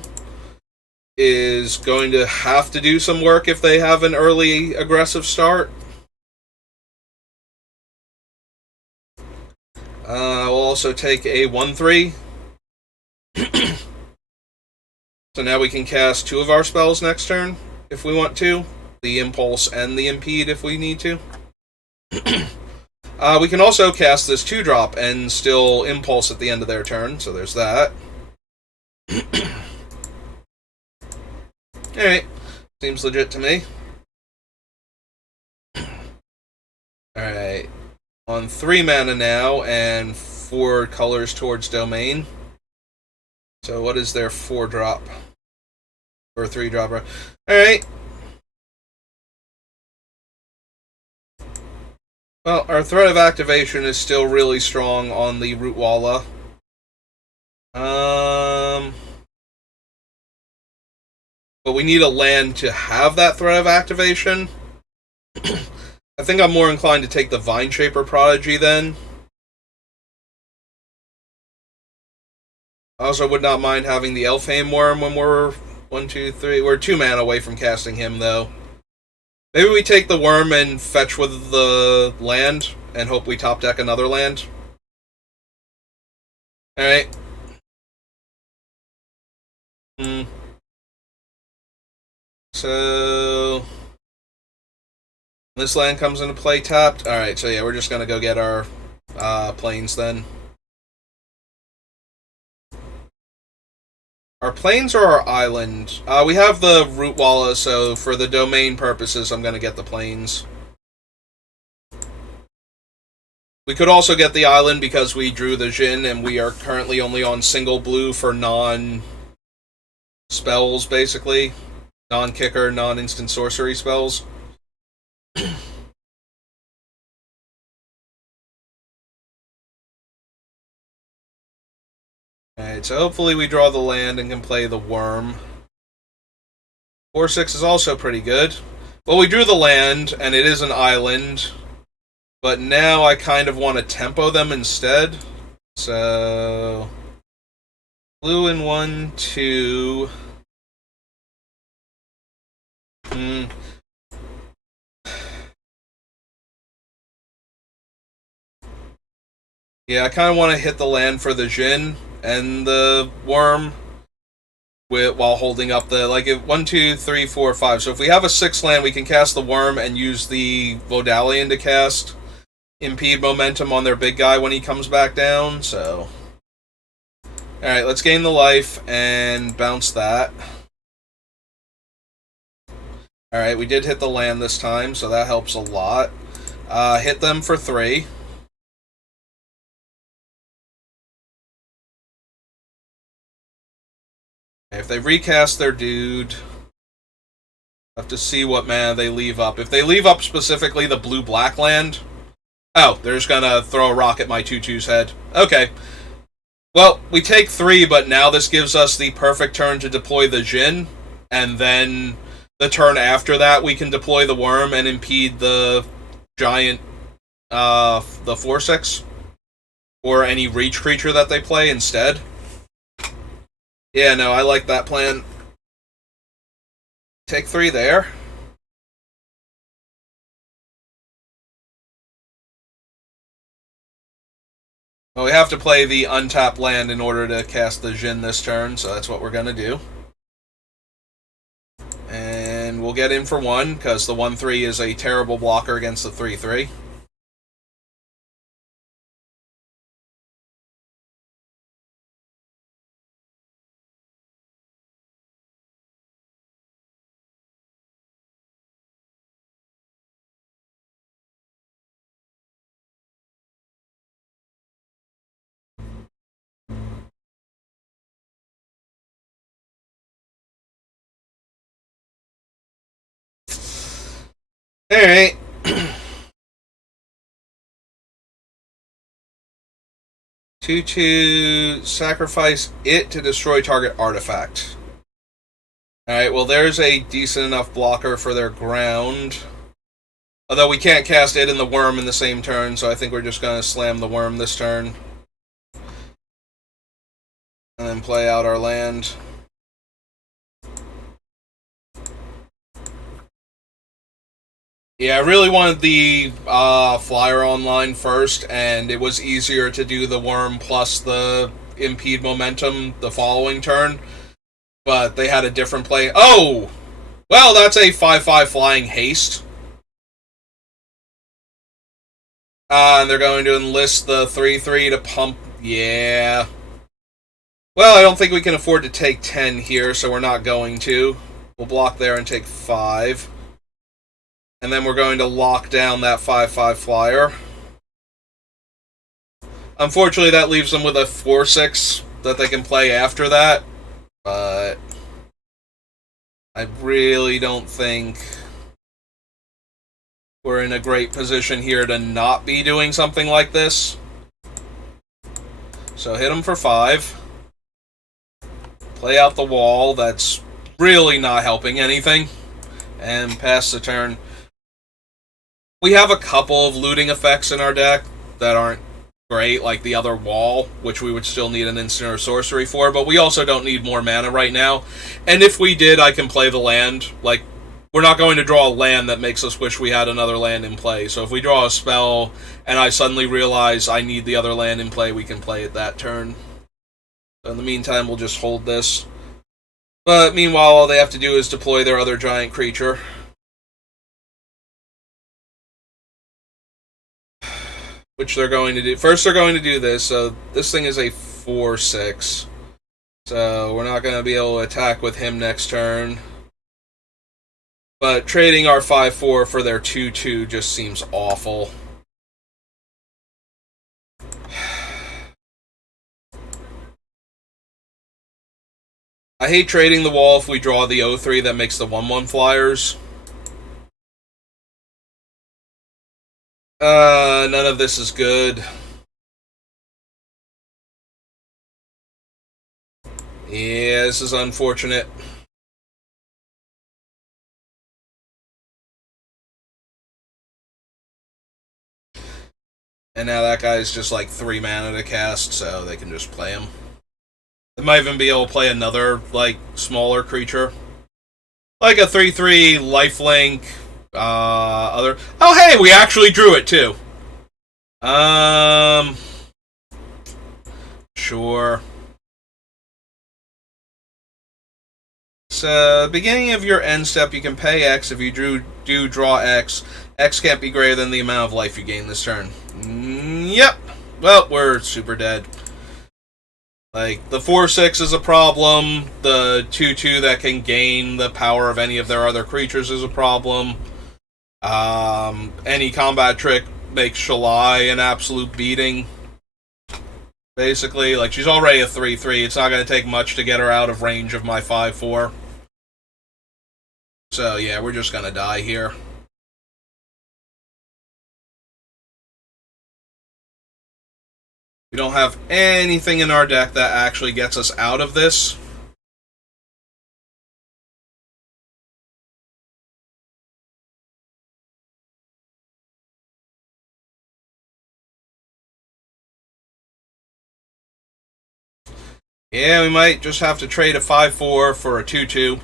is going to have to do some work if they have an early aggressive start. We'll also take a 1-3. So now we can cast 2 of our spells next turn, if we want to. The Impulse and the Impede if we need to. We can also cast this 2-drop and still Impulse at the end of their turn, so there's that. Alright, seems legit to me. Alright, on 3 mana now, and 4 colors towards Domain. So what is their 4-drop? Or 3-drop? Alright. Well, our threat of activation is still really strong on the Rootwalla. But we need a land to have that threat of activation. I think I'm more inclined to take the Vine Shaper Prodigy then. I also would not mind having the Elfhame Worm when we're 1, 2, 3. We're 2 mana away from casting him, though. Maybe we take the Worm and fetch with the land and hope we top deck another land. Alright. So this land comes into play tapped. Alright, so yeah, we're just gonna go get our planes then. Our plains or our island? We have the Rootwalla, so for the domain purposes, I'm gonna get the plains. We could also get the island because we drew the Jhin, and we are currently only on single blue for non-spells, basically. Non-kicker, non-instant sorcery spells. Alright, so hopefully we draw the land and can play the Worm. 4/6 is also pretty good. Well, we drew the land, and it is an island. But now I kind of want to tempo them instead. So blue in 1, 2. Yeah, I kind of want to hit the land for the Jhin and the Worm while holding up the, like, 1, 2, 3, 4, 5. So if we have a 6 land, we can cast the Worm and use the Vodalion to cast impede momentum on their big guy when he comes back down, so. Alright, let's gain the life and bounce that. Alright, we did hit the land this time, so that helps a lot. Hit them for 3. If they recast their dude, have to see what mana they leave up. If they leave up specifically the blue-black land... Oh, they're just gonna throw a rock at my 2/2's head. Okay. Well, we take 3, but now this gives us the perfect turn to deploy the Jhin, and then the turn after that we can deploy the Worm and impede the giant, the 4/6, or any reach creature that they play instead. Yeah, no, I like that plan. Take 3 there. Well, we have to play the untapped land in order to cast the Jhin this turn, so that's what we're going to do. And we'll get in for 1, because the 1/3 is a terrible blocker against the 3/3. Alright. 2/2, sacrifice it to destroy target artifact. Alright, well there's a decent enough blocker for their ground. Although we can't cast it and the Worm in the same turn, so I think we're just going to slam the Worm this turn. And then play out our land. Yeah, I really wanted the flyer online first, and it was easier to do the Worm plus the impede momentum the following turn. But they had a different play. Oh! Well, that's a 5/5 flying haste. And they're going to enlist the 3/3 to pump. Yeah. Well, I don't think we can afford to take 10 here, so we're not going to. We'll block there and take 5. And then we're going to lock down that 5/5 flyer. Unfortunately, that leaves them with a 4/6 that they can play after that. But I really don't think we're in a great position here to not be doing something like this. So hit him for 5. Play out the wall. That's really not helping anything. And pass the turn. We have a couple of looting effects in our deck that aren't great, like the other wall, which we would still need an instant or sorcery for, but we also don't need more mana right now. And if we did, I can play the land. Like, we're not going to draw a land that makes us wish we had another land in play. So if we draw a spell and I suddenly realize I need the other land in play, we can play it that turn. So in the meantime, we'll just hold this. But meanwhile, all they have to do is deploy their other giant creature. Which they're going to do. First, they're going to do this. So this thing is a 4/6. So we're not going to be able to attack with him next turn. But trading our 5/4 for their 2/2 just seems awful. I hate trading the wall if we draw the 0/3 that makes the 1/1 flyers. None of this is good. Yeah, this is unfortunate. And now that guy's just like 3 mana to cast, so they can just play him. They might even be able to play another, like, smaller creature. Like a 3/3 lifelink, other... Oh, hey, we actually drew it, too. Sure. So, beginning of your end step, you can pay X. If you do draw X, X can't be greater than the amount of life you gain this turn. Yep. Well, we're super dead. Like, the 4/6 is a problem. The 2/2 that can gain the power of any of their other creatures is a problem. Any combat trick makes Shalai an absolute beating. Basically, like, she's already a 3/3. It's not going to take much to get her out of range of my 5/4. So, yeah, we're just going to die here. We don't have anything in our deck that actually gets us out of this. Yeah, we might just have to trade a 5/4 for a 2/2.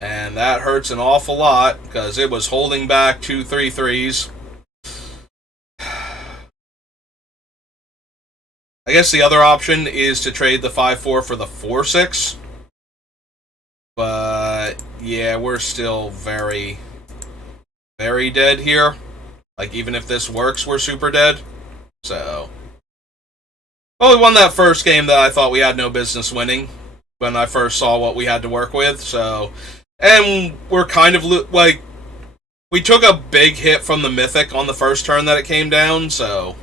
And that hurts an awful lot, because it was holding back 2 3/3s. I guess the other option is to trade the 5/4 for the 4/6. But, yeah, we're still very, very dead here. Like, even if this works, we're super dead. So... Well, we won that first game that I thought we had no business winning when I first saw what we had to work with, so... And we're kind of, like... We took a big hit from the Mythic on the first turn that it came down, so...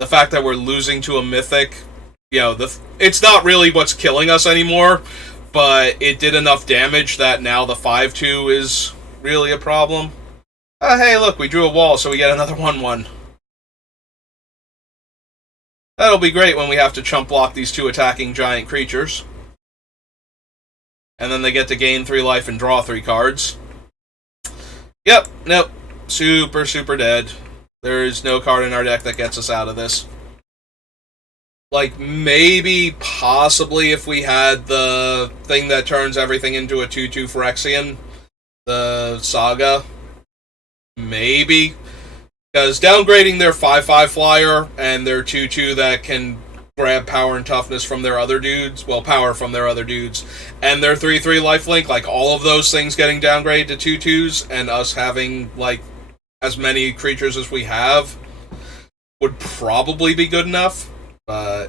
The fact that we're losing to a Mythic, you know, it's not really what's killing us anymore, but it did enough damage that now the 5/2 is really a problem. Hey, look, we drew a wall, so we get another 1/1. That'll be great when we have to chump block these 2 attacking giant creatures. And then they get to gain 3 life and draw 3 cards. Yep, nope. Super, super dead. There is no card in our deck that gets us out of this. Like, maybe, possibly, if we had the thing that turns everything into a 2/2 Phyrexian, the Saga. Maybe. Because downgrading their 5/5 flyer and their 2/2 that can grab power and toughness from their other dudes, well, power from their other dudes, and their 3/3 lifelink, like, all of those things getting downgraded to 2/2s, and us having, like, as many creatures as we have, would probably be good enough, but...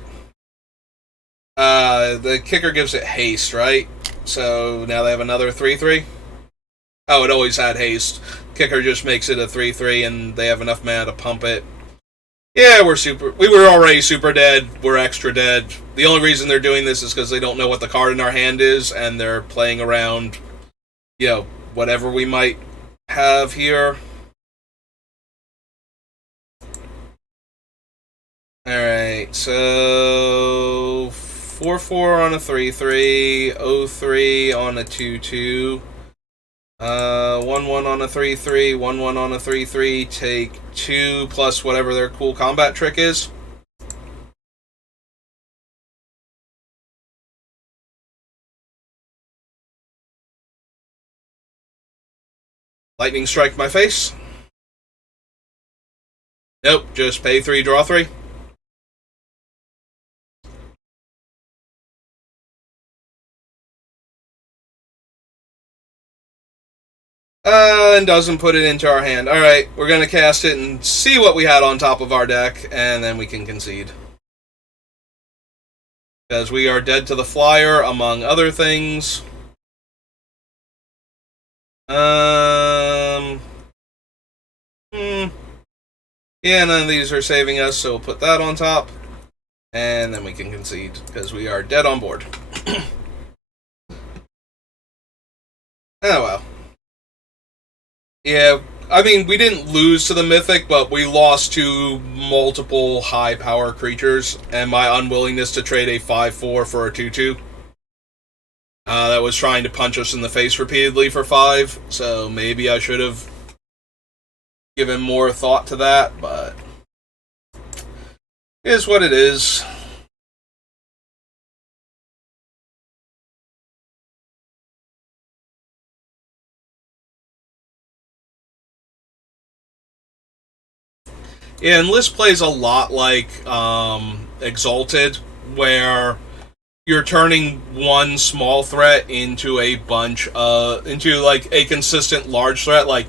the kicker gives it haste, right? So now they have another 3/3? Oh, it always had haste. Kicker just makes it a 3/3, and they have enough mana to pump it. Yeah, we were already super dead. We're extra dead. The only reason they're doing this is because they don't know what the card in our hand is, and they're playing around, you know, whatever we might have here. Alright, so 4/4 on a 3/3, 0/3 on a 2/2, 1/1 on a 3/3, 1/1 on a 3/3, take 2 plus whatever their cool combat trick is. Lightning strike my face. Nope, just pay 3, draw 3. And doesn't put it into our hand. Alright, we're going to cast it and see what we had on top of our deck, and then we can concede. Because we are dead to the flyer, among other things. Yeah, none of these are saving us, so we'll put that on top. And then we can concede, because we are dead on board. Oh well. Yeah, I mean, we didn't lose to the Mythic, but we lost to multiple high-power creatures, and my unwillingness to trade a 5/4 for a 2/2. That was trying to punch us in the face repeatedly for 5, so maybe I should have given more thought to that, but it is what it is. Yeah, and List plays a lot like Exalted, where you're turning one small threat into a bunch into like a consistent large threat. Like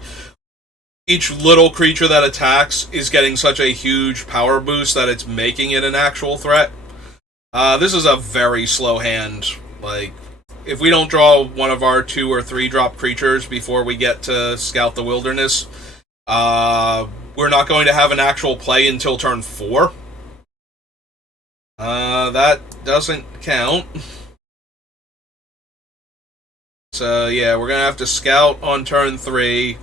each little creature that attacks is getting such a huge power boost that it's making it an actual threat. This is a very slow hand. Like, if we don't draw one of our 2 or 3 drop creatures before we get to Scout the Wilderness, we're not going to have an actual play until turn 4. That doesn't count. So yeah, we're gonna have to scout on turn 3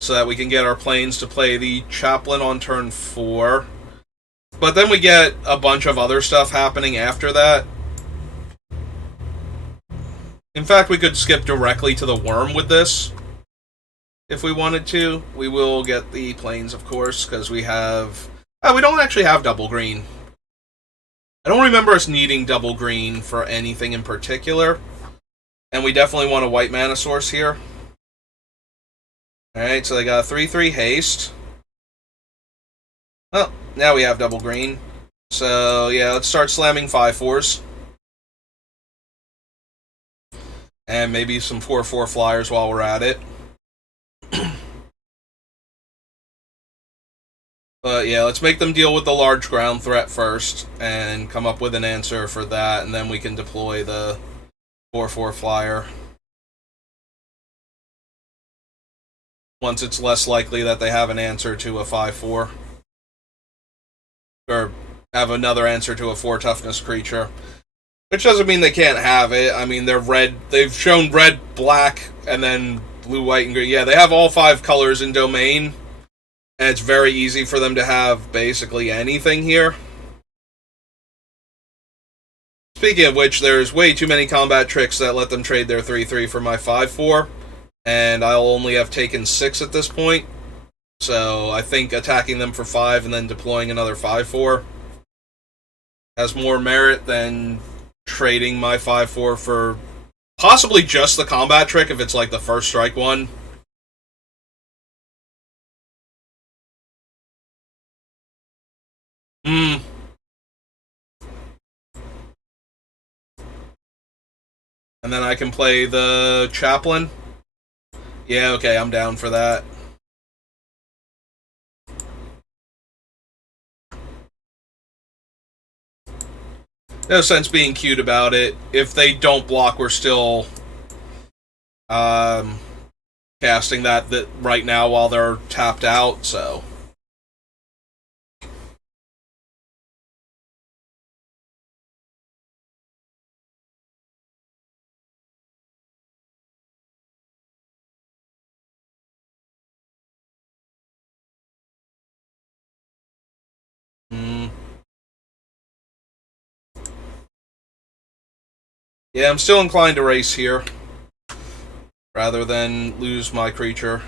so that we can get our planes to play the Chaplain on turn 4. But then we get a bunch of other stuff happening after that. In fact, we could skip directly to the Worm with this. If we wanted to. We will get the planes, of course, because we have... we don't actually have double green. I don't remember us needing double green for anything in particular. And we definitely want a white mana source here. Alright, so they got a 3/3 haste. Well, now we have double green. So, yeah, let's start slamming 5/4s. And maybe some 4/4 flyers while we're at it. But yeah, let's make them deal with the large ground threat first, and come up with an answer for that, and then we can deploy the 4/4 flyer. Once it's less likely that they have an answer to a 5/4. Or have another answer to a 4 toughness creature. Which doesn't mean they can't have it. I mean, they're red. They've shown red, black, and then blue, white, and green. Yeah, they have all 5 colors in Domain. And it's very easy for them to have basically anything here. Speaking of which, there's way too many combat tricks that let them trade their 3/3 for my 5/4. And I'll only have taken 6 at this point. So I think attacking them for 5 and then deploying another 5/4 has more merit than trading my 5/4 for possibly just the combat trick if it's like the first strike one. And then I can play the Chaplain. Yeah, okay, I'm down for that. No sense being cute about it. If they don't block, we're still casting that right now while they're tapped out, so... Yeah, I'm still inclined to race here, rather than lose my creature.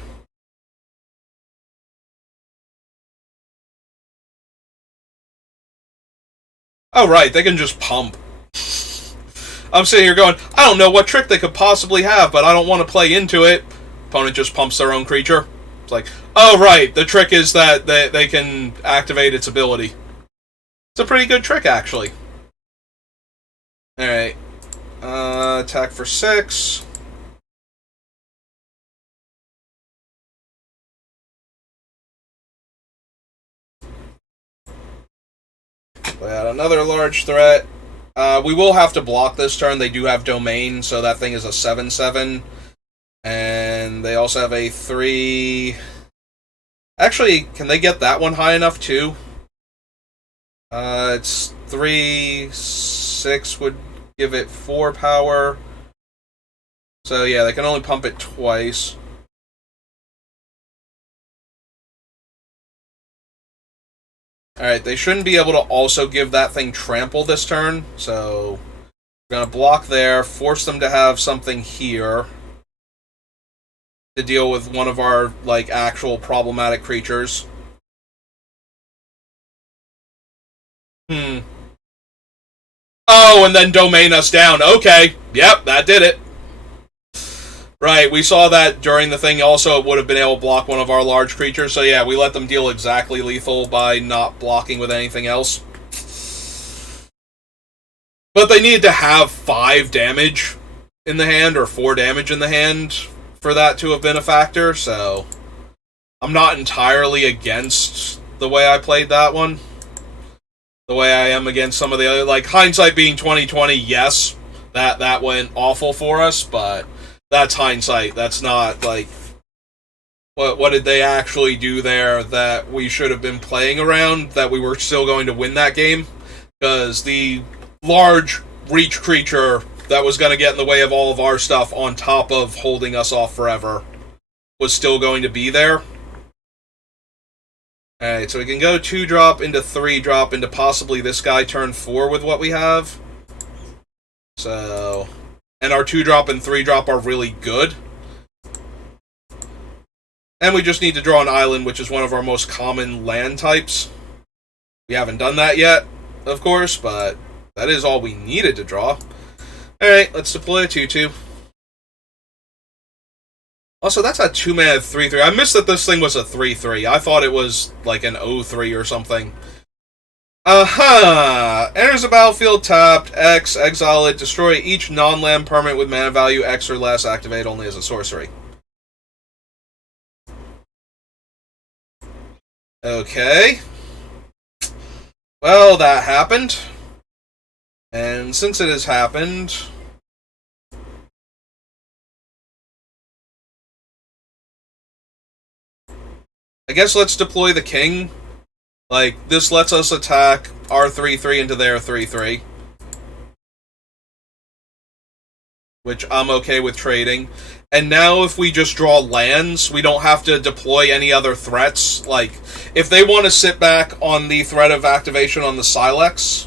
Oh, right, they can just pump. I'm sitting here going, I don't know what trick they could possibly have, but I don't want to play into it. Opponent just pumps their own creature. It's like, oh, right, the trick is that they can activate its ability. It's a pretty good trick, actually. Alright. Attack for 6. We had another large threat. We will have to block this turn. They do have Domain, so that thing is a 7/7. And they also have a 3... Actually, can they get that one high enough, too? It's 3, 6 would give it 4 power. So, yeah, they can only pump it twice. Alright, they shouldn't be able to also give that thing trample this turn, so we're going to block there, force them to have something here to deal with one of our, like, actual problematic creatures. Oh, and then domain us down. Okay, yep, that did it. Right, we saw that during the thing. Also, it would have been able to block one of our large creatures. So yeah, we let them deal exactly lethal by not blocking with anything else. But they needed to have 5 damage in the hand, or 4 damage in the hand, for that to have been a factor. So I'm not entirely against the way I played that one. The way I am against some of the other, like, hindsight being 2020, yes, that went awful for us, but that's hindsight. That's not, like, what did they actually do there that we should have been playing around, that we were still going to win that game? Because the large reach creature that was going to get in the way of all of our stuff on top of holding us off forever was still going to be there. Alright, so we can go 2-drop into 3-drop into possibly this guy turn 4 with what we have. So... And our 2-drop and 3-drop are really good. And we just need to draw an island, which is one of our most common land types. We haven't done that yet, of course, but that is all we needed to draw. Alright, let's deploy a 2/2. Also, that's a 2-mana 3/3. I missed that this thing was a 3/3. I thought it was like an 0/3 or something. Enters the battlefield tapped, X, exile it, destroy each non-land permanent with mana value X or less, activate only as a sorcery. Okay. Well, that happened. And since it has happened... I guess let's deploy the king. Like, this lets us attack our 3/3 into their 3/3. Which I'm okay with trading. And now if we just draw lands, we don't have to deploy any other threats. Like, if they want to sit back on the threat of activation on the Silex,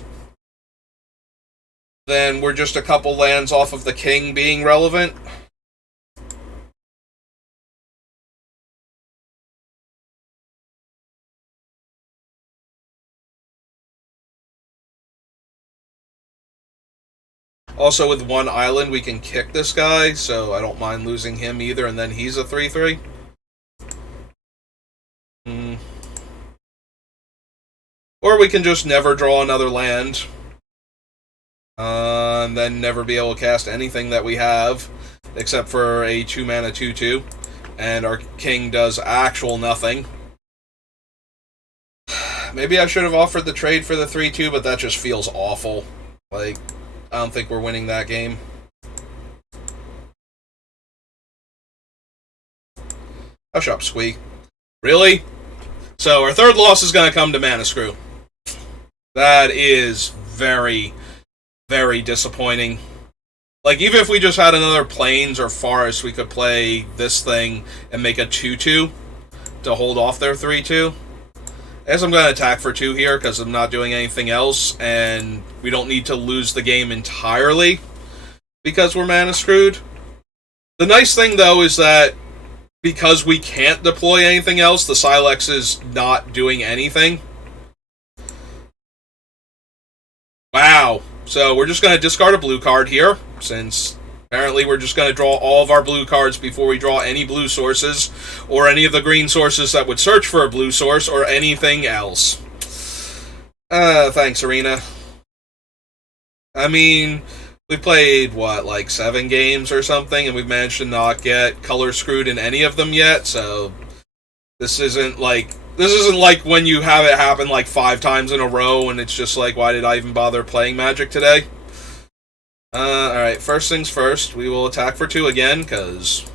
then we're just a couple lands off of the king being relevant. Also, with one island, we can kick this guy, so I don't mind losing him either, and then he's a 3/3. Or we can just never draw another land. And then never be able to cast anything that we have, except for a 2-mana 2/2. And our king does actual nothing. Maybe I should have offered the trade for the 3/2, but that just feels awful. Like... I don't think we're winning that game. Hush up, Squeak. Really? So our third loss is going to come to Mana Screw. That is very, very disappointing. Like, even if we just had another Plains or Forest, we could play this thing and make a 2/2 to hold off their 3/2. I guess I'm going to attack for 2 here, because I'm not doing anything else, and we don't need to lose the game entirely. because we're mana screwed. The nice thing, though, is that because we can't deploy anything else, the Sylex is not doing anything. Wow. So we're just going to discard a blue card here, since apparently we're just going to draw all of our blue cards before we draw any blue sources, or any of the green sources that would search for a blue source, or anything else. Thanks, Arena. I mean, we played, what, like 7 games or something, and we've managed to not get color screwed in any of them yet, so this isn't like when you have it happen like 5 times in a row, and it's just like, why did I even bother playing Magic today? Alright, first things first, we will attack for 2 again, because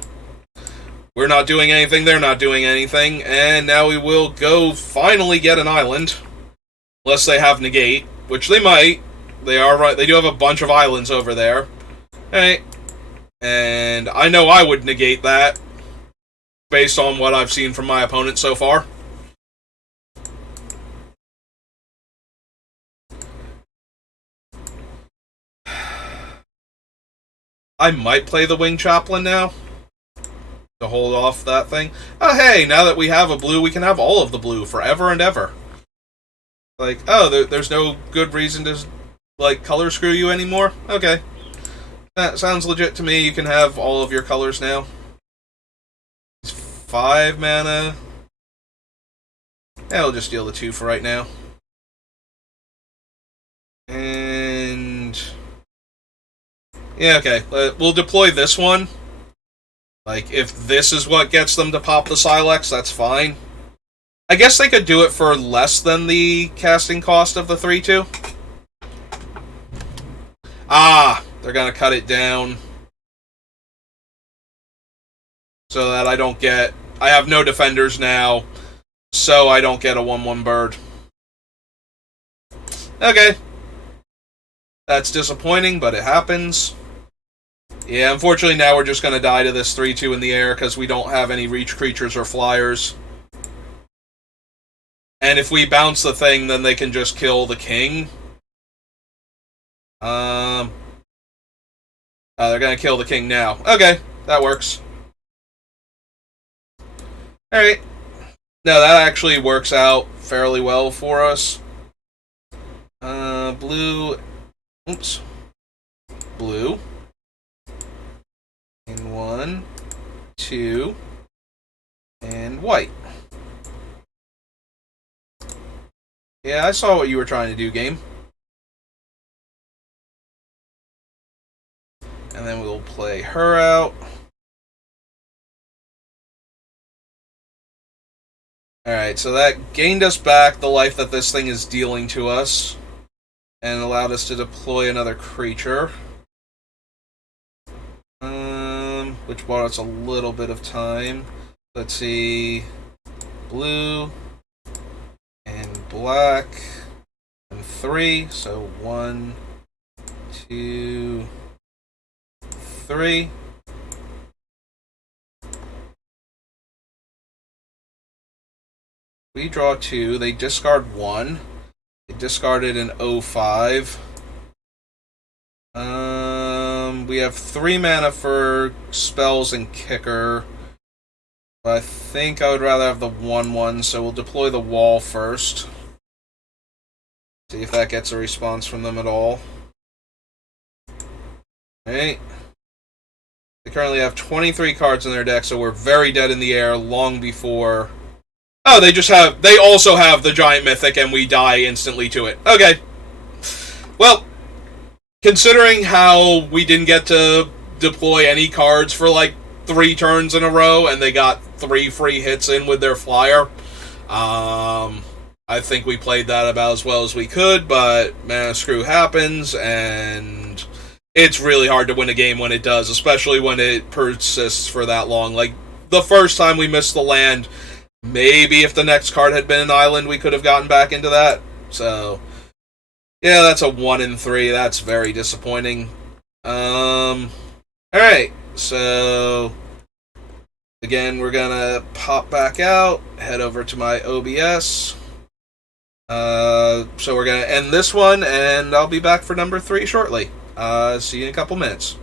we're not doing anything, they're not doing anything, and now we will go finally get an island, unless they have negate, which they might. They are right. They do have a bunch of islands over there. Alright. And I know I would negate that, based on what I've seen from my opponent so far. I might play the Winged Chaplain now, to hold off that thing. Oh, hey, now that we have a blue, we can have all of the blue, forever and ever. Like, oh, there's no good reason to, like, color screw you anymore? Okay. That sounds legit to me. You can have all of your colors now. It's 5 mana. Yeah, I'll just deal the 2 for right now. And yeah, okay. We'll deploy this one. Like, if this is what gets them to pop the Sylex, that's fine. I guess they could do it for less than the casting cost of the 3/2. Ah, they're gonna cut it down so that I don't get... I have no defenders now, so I don't get a 1/1 bird. Okay. That's disappointing, but it happens. Yeah, unfortunately now we're just gonna die to this 3/2 in the air because we don't have any reach creatures or flyers. And if we bounce the thing, then they can just kill the king. Oh, they're gonna kill the king now. Okay, that works. Alright. No, that actually works out fairly well for us. Blue. Oops. Blue. And 1, 2, and white. Yeah, I saw what you were trying to do, game. And then we'll play her out. Alright, so that gained us back the life that this thing is dealing to us, and allowed us to deploy another creature. Which bought us a little bit of time. Let's see. Blue and black and 3. So 1, 2, 3. We draw 2. They discard 1. They discarded an 0/5. We have 3 mana for spells and kicker. But I think I would rather have the 1/1, so we'll deploy the wall first. See if that gets a response from them at all. Alright. They currently have 23 cards in their deck, so we're very dead in the air long before... Oh, they also have the Giant Mythic, and we die instantly to it. Okay. Well, considering how we didn't get to deploy any cards for like 3 turns in a row, and they got 3 free hits in with their flyer, I think we played that about as well as we could, but mana screw happens, and it's really hard to win a game when it does, especially when it persists for that long. Like, the first time we missed the land, maybe if the next card had been an island, we could have gotten back into that. So, yeah, that's a 1-3. That's very disappointing. Alright, so again, we're gonna pop back out, head over to my OBS. So we're gonna end this one, and I'll be back for number 3 shortly. See you in a couple minutes.